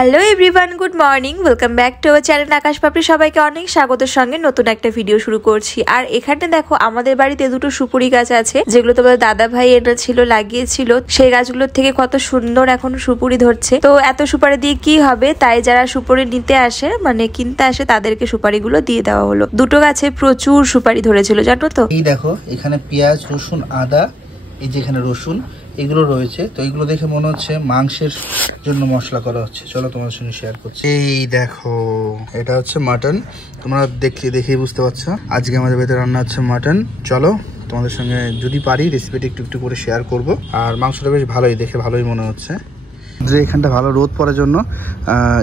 Hello everyone, good morning, welcome back to our channel Akash Papri. সবাইকে অনেক স্বাগতের সঙ্গে নতুন একটা ভিডিও শুরু করছি। আর এখানে দেখো আমাদের বাড়িতে দুটো সুপুরি গাছ আছে, যেগুলো তোমার দাদা ভাই এনেছিল, লাগিয়েছিল। সেই গাছগুলোর থেকে কত সুন্দর এখন সুপুরি ধরছে। তো এত সুপারি দিয়ে কি হবে, তাই যারা সুপুরি নিতে আসে, মানে কিনতে আসে, তাদেরকে সুপারিগুলো দিয়ে দেওয়া হলো। দুটো গাছে প্রচুর সুপারি ধরেছিল, জানো তো। এই দেখো এখানে পেঁয়াজ, রসুন, আদা, এই যে এখানে রসুন এগুলো রয়েছে। তো এগুলো দেখে মনে হচ্ছে মাংসের জন্য মশলা করা হচ্ছে। চলো তোমাদের সঙ্গে শেয়ার করছি। এই দেখো এটা হচ্ছে মাটন, তোমরা দেখেই বুঝতে পারছো আজকে আমাদের বাড়িতে রান্না হচ্ছে মাটন। চলো তোমাদের সঙ্গে যদি পারি রেসিপিটা একটু একটু করে শেয়ার করব। আর মাংসটা বেশ ভালোই, দেখে ভালোই মনে হচ্ছে। যে এখানটা ভালো রোদ পড়ার জন্য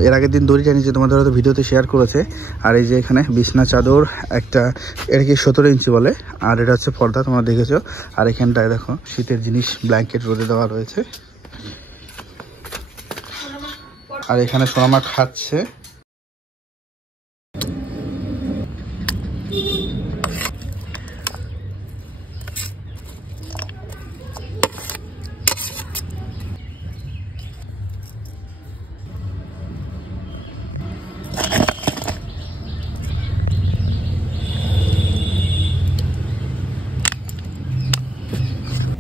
এর আগের দিন দড়িটা নিচে তোমাদের হয়তো ভিডিওতে শেয়ার করেছে। আর এই যে এখানে বিছনা চাদর একটা, এটাকে 17 ইঞ্চি বলে, আর এটা হচ্ছে পর্দা, তোমরা দেখেছো। আর এখানটায় দেখো শীতের জিনিস, ব্ল্যাঙ্কেট রোদে দেওয়া রয়েছে। আর এখানে সোনামা খাচ্ছে।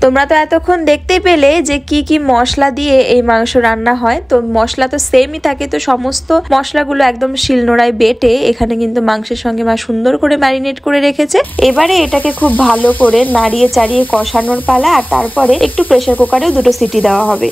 তোমরা তো এতক্ষণ দেখতেই পেলে যে কি কি মশলা দিয়ে এই মাংস রান্না হয়। তো মশলা তো সেমই থাকে, তো সমস্ত মশলাগুলো একদম শিলনোড়ায় বেটে এখানে কিন্তু মাংসের সঙ্গে মা সুন্দর করে ম্যারিনেট করে রেখেছে। এবারে এটাকে খুব ভালো করে নাড়িয়ে চাড়িয়ে কষানোর পালা। আর তারপরে একটু প্রেসার কুকারেও দুটো সিটি দেওয়া হবে।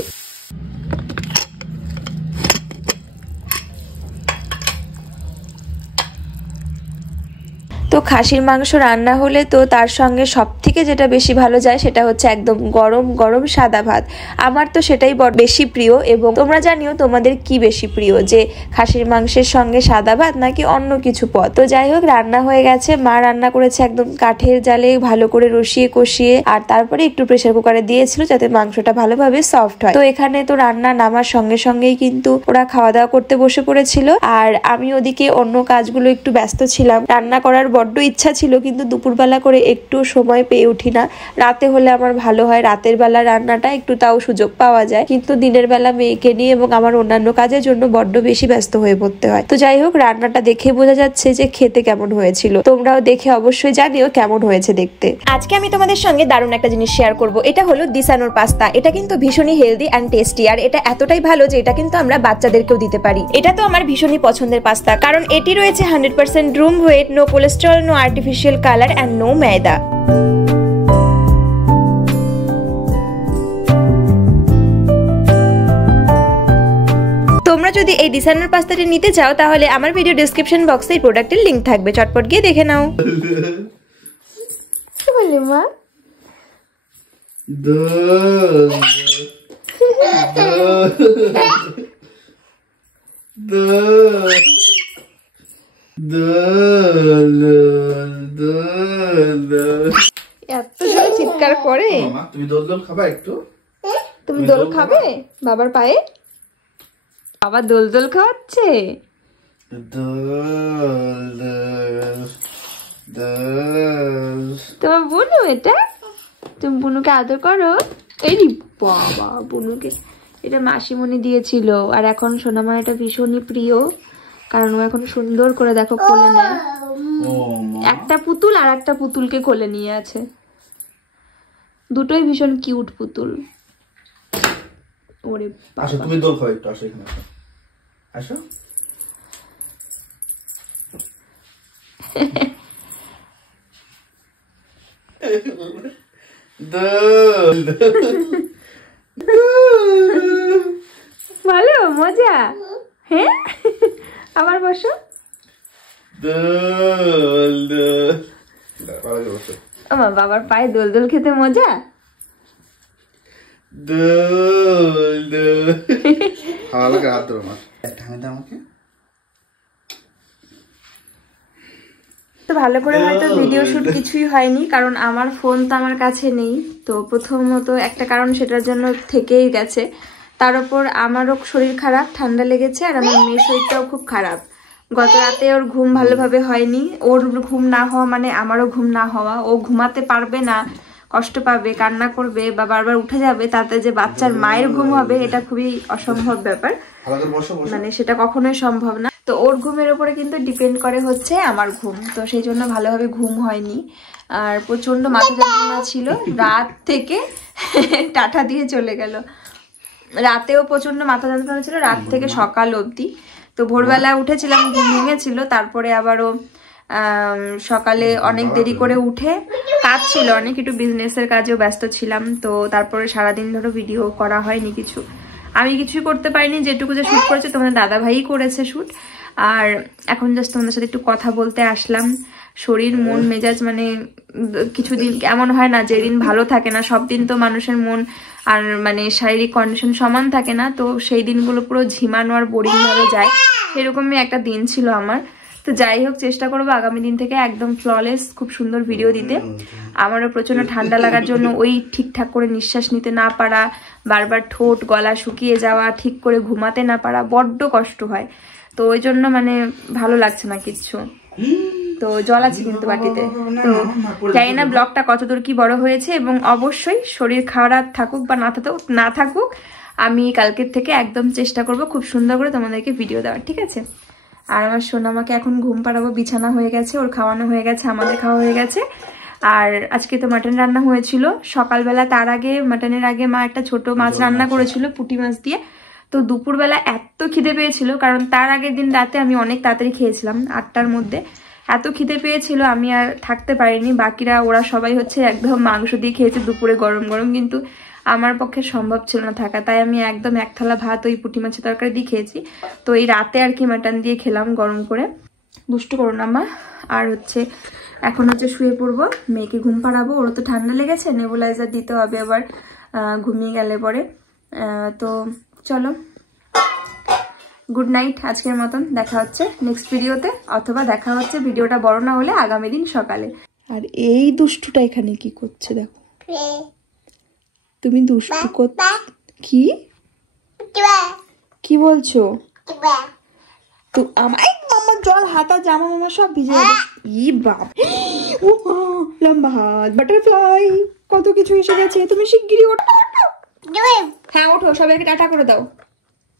তো খাসির মাংস রান্না হলে তো তার সঙ্গে সব থেকে যেটা বেশি ভালো যায় সেটা হচ্ছে একদম গরম গরম সাদা ভাত। আমার তো সেটাই বেশি প্রিয়। এবং তোমরা জানিও তোমাদের কি বেশি প্রিয়, যে খাসির মাংসের সঙ্গে সাদা ভাত নাকি অন্য কিছু পদ। তো যাই হোক, রান্না হয়ে গেছে। মা রান্না করেছে একদম কাঠের জালে, ভালো করে রসিয়ে কষিয়ে, আর তারপরে একটু প্রেসার কুকারে দিয়েছিল যাতে মাংসটা ভালোভাবে সফট হয়। তো এখানে তো রান্না নামার সঙ্গে সঙ্গেই কিন্তু ওরা খাওয়া দাওয়া করতে বসে পড়েছিল। আর আমি ওদিকে অন্য কাজগুলো একটু ব্যস্ত ছিলাম। রান্না করার বড্ড ইচ্ছা ছিল, কিন্তু দুপুরবেলা করে একটু সময় পেয়ে উঠি না। রাতে হলে আমার ভালো হয়, রাতের বেলা রান্নাটা একটু তাও সুযোগ পাওয়া যায়, কিন্তু দিনের বেলা মেয়েকে নিয়ে এবং আমার অন্যান্য কাজের জন্য বড্ড বেশি ব্যস্ত হয়ে পড়তে হয়। তো যাই হোক, রান্নাটা দেখে বোঝা যাচ্ছে যে খেতে কেমন হয়েছিল। তোমরাও দেখে অবশ্যই জানিও কেমন হয়েছে দেখতে। আজকে আমি তোমাদের সঙ্গে দারুণ একটা জিনিস শেয়ার করব। এটা হলো দিসানোর পাস্তা। এটা কিন্তু ভীষণই হেলদি অ্যান্ড টেস্টি। আর এটা এতটাই ভালো যে এটা কিন্তু আমরা বাচ্চাদেরকেও দিতে পারি। এটা তো আমার ভীষণই পছন্দের পাস্তা, কারণ এটি রয়েছে 100% রুম ওয়েট, no cholesterol, no artificial color and no maida. তোমরা যদি এই ডিসাইনার পাস্তাটি নিতে চাও তাহলে আমার ভিডিও ডেসক্রিপশন বক্সে এই প্রোডাক্টের লিংক থাকবে, চটপট গিয়ে দেখে নাও। কি বলে মা? এত জোরে চিৎকার করে। তুমি দোল দোল খাবা একটু? তুমি দোল খাবে বাবার পায়ে? বাবা দোল দোল খাওয়াচ্ছে। তোমার বুনু এটা? তুমি বুনুকে আদর করো? এই বাবা, বুনুকে এটা মাসিমণি দিয়েছিল। আর এখন সোনামা এটা ভীষণই প্রিয়, কারণ ও এখন সুন্দর করে দেখো কোলে নেয়। একটা পুতুল আর একটা পুতুলকে কোলে নিয়ে আছে। দুটোই ভীষণ কিউট পুতুল। ওরে আসো, তুমি দোল খাও একটু, আসো এখানে আসো। ভালো মজা। হ্যাঁ, আবার বসো। আমার বাবার পায়ে দোল দোল খেতে মজা। তো ভালো করে হয়তো ভিডিও শুট কিছুই হয়নি, কারণ আমার ফোন তো আমার কাছে নেই। তো প্রথমত একটা কারণ সেটার জন্য থেকেই গেছে। তার উপর আমারও শরীর খারাপ, ঠান্ডা লেগেছে, আর আমার মেয়ের শরীরটাও খুব খারাপ। গত রাতে ওর ঘুম ভালোভাবে হয়নি। ওর ঘুম না হওয়া মানে আমারও ঘুম না হওয়া। ও ঘুমাতে পারবে না, কষ্ট পাবে, কান্না করবে বা বারবার উঠে যাবে, তাতে যে বাচ্চার মায়ের ঘুম হবে এটা খুবই অসম্ভব ব্যাপার, মানে সেটা কখনোই সম্ভব না। তো ওর ঘুমের উপরে কিন্তু ডিপেন্ড করে হচ্ছে আমার ঘুম, তো সেই জন্য ভালোভাবে ঘুম হয়নি। আর প্রচন্ড মাথা যন্ত্রণা ছিল রাত থেকে টাটা দিয়ে চলে গেল। রাতেও প্রচন্ড মাথা যন্ত্রণা ছিল রাত থেকে সকাল অবধি। তো ভোরবেলা উঠেছিলাম, ঘুম ভেঙেছিল, তারপরে আবারও সকালে অনেক দেরি করে উঠে কাজ ছিল অনেক, একটু বিজনেসের কাজেও ব্যস্ত ছিলাম। তো তারপরে সারাদিন ধরে ভিডিও করা হয়নি কিছু, আমি কিছুই করতে পারিনি। যেটুকু যে শ্যুট করেছে তোমাদের দাদা ভাই করেছে শ্যুট। আর এখন জাস্ট তোমাদের সাথে একটু কথা বলতে আসলাম। শরীর মন মেজাজ মানে কিছুদিন এমন হয় না যেদিন ভালো থাকে না, সব দিন তো মানুষের মন আর মানে শারীরিক কন্ডিশন সমান থাকে না। তো সেই দিনগুলো পুরো ঝিমানো আর বোরিং ভাবে যায়, সেরকমই একটা দিন ছিল আমার। তো যাই হোক, চেষ্টা করবো আগামী দিন থেকে একদম ফ্ললেস খুব সুন্দর ভিডিও দিতে। আমারও প্রচন্ড ঠান্ডা লাগার জন্য ওই ঠিকঠাক করে নিঃশ্বাস নিতে না পারা, বারবার ঠোঁট গলা শুকিয়ে যাওয়া, ঠিক করে ঘুমাতে না পারা বড্ড কষ্ট হয়। তো ওই জন্য মানে ভালো লাগছে না কিচ্ছু। তো জল আছে কিন্তু বাটিতে। তো জানি না ব্লগটা কতদূর কি বড় হয়েছে, এবং অবশ্যই শরীর খারাপ থাকুক বা না থাকুক, আমি কালকের থেকে একদম চেষ্টা করব খুব সুন্দর করে তোমাদেরকে ভিডিও দেওয়ার, ঠিক আছে? আর আমার সোনামাকে এখন ঘুম পাড়াবো, বিছানা হয়ে গেছে, ওর খাওয়ানো হয়ে গেছে, আমাদের খাওয়া হয়ে গেছে। আর আজকে তো মাটন রান্না হয়েছিল সকালবেলা, তার আগে মাটনের আগে মা একটা ছোট মাছ রান্না করেছিল পুঁটি মাছ দিয়ে। তো দুপুরবেলা এত খিদে পেয়েছিল, কারণ তার আগের দিন রাতে আমি অনেক তাড়াতাড়ি খেয়েছিলাম 8টার মধ্যে। এত খিদে পেয়েছিল আমি আর থাকতে পারিনি। বাকিরা ওরা সবাই হচ্ছে একদম মাংস দিয়ে খেয়েছে দুপুরে গরম গরম, কিন্তু আমার পক্ষে সম্ভব ছিল না থাকা, তাই আমি একদম এক থালা ভাত ওই পুঁটি মাছের তরকারি দিয়ে খেয়েছি। তো এই রাতে আর কি মাটন দিয়ে খেলাম গরম করে। দুষ্টু করো না মা। আর হচ্ছে এখন হচ্ছে শুয়ে পড়বো, মেয়েকে ঘুম পাড়াবো, ওর তো ঠান্ডা লেগেছে, নেবুলাইজার দিতে হবে আবার ঘুমিয়ে গেলে পরে। তো চলো, গুড নাইট আজকের মতন। দেখা হচ্ছে নেক্সট ভিডিওতে, অথবা দেখা হচ্ছে ভিডিওটা বড় না হলে আগামী দিন সকালে। আর এই দুষ্টুটা এখানে কি করছে দেখো, তুমি দুষ্টু কি কি বলছো? তো আমার জল হাতা জামা মামা সব ভিজে যাবে। ই বাপ, ও লম্বা হাত, বাটারফ্লাই, কত কিছু এসে গেছে। তুমি শিগগিরই ওঠো। হ্যাঁ ওঠো, সবাইকে টাটা করে দাও,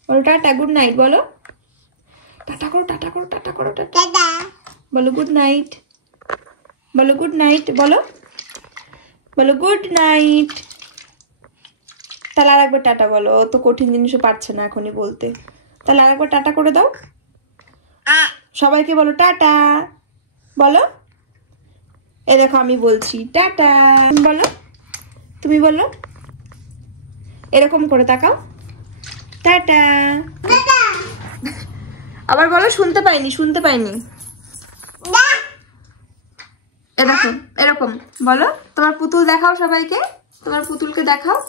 বলো টাটা, গুড নাইট বলো, টাটা করো, টাটা করো, টাটা করো, টাটা বলো, গুড নাইট বলো, গুড নাইট বলো, বলো গুড নাইট। তাহলে আর একবার টাটা বলো, ও তো কঠিন জিনিসও পারছে না এখনই বলতে। তাহলে আর একবার টাটা করে দাও, সবাইকে বলো টাটা বলো। এ দেখো আমি বলছি টাটা, বলো, তুমি বলো, এরকম করে তাকাও, টাটা। আবার বলো, শুনতে পাইনি, শুনতে পাইনি। এরকম এরকম বলো। তোমার পুতুল দেখাও সবাইকে, তোমার পুতুলকে দেখাও,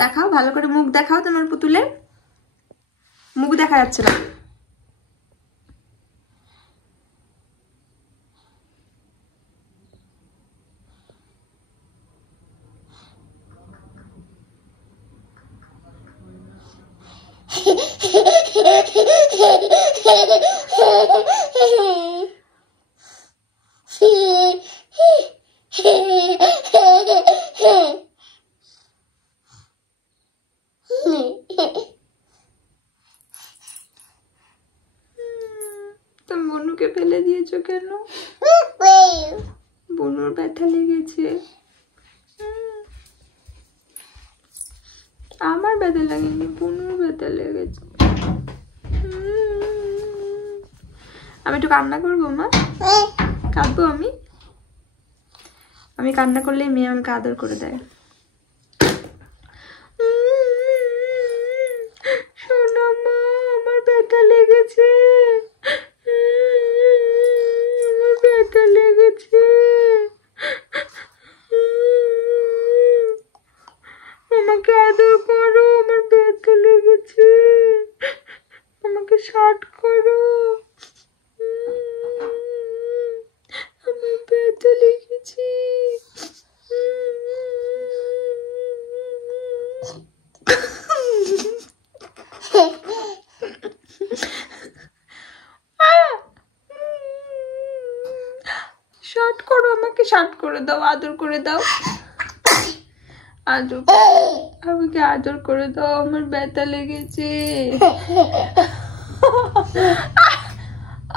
দেখাও ভালো করে, মুখ দেখাও, তোমার পুতুলের মুখ দেখা যাচ্ছে না। তুমি বনুকে ফেলে দিয়েছো কেন? বনুর ব্যথা লেগেছে, আমার ব্যথা লাগেনি, বনুর ব্যথা লেগেছে। আমি একটু কান্না করবো মা, কাঁদবো আমি কান্না করলে মেয়ে আমাকে আদর করে দেয়। শোনো মা, আমার ব্যথা লেগেছে, আমার ব্যথা লেগেছে, আমাকে আদর করো, আমার ব্যথা লেগেছে, আমাকে শার্ট করো, আমার ব্যথা লেগেছে। শার্ট করো, আমাকে শার্ট করে দাও, আদর করে দাও। আদর, আমাকে আদর করে দাও, আমার ব্যথা লেগেছে।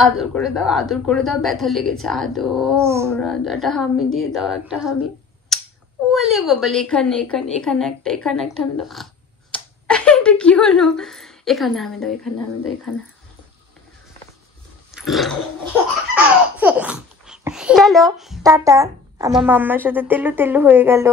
আদর করে দাও, আদর করে দাও, ব্যথা লেগেছে। আদর, একটা হামি দিয়ে দাও, একটা হামি। ওলে বাবালে, এখানে এখানে এখানে একটা, এখানে একটা হামি দাও। এটা কি হলো? এখানে হামি দাও, এখানে হামি দাও, এখানে। চলো টাটা, আমার মাম্মার সাথে তেলু তেলু হয়ে গেল।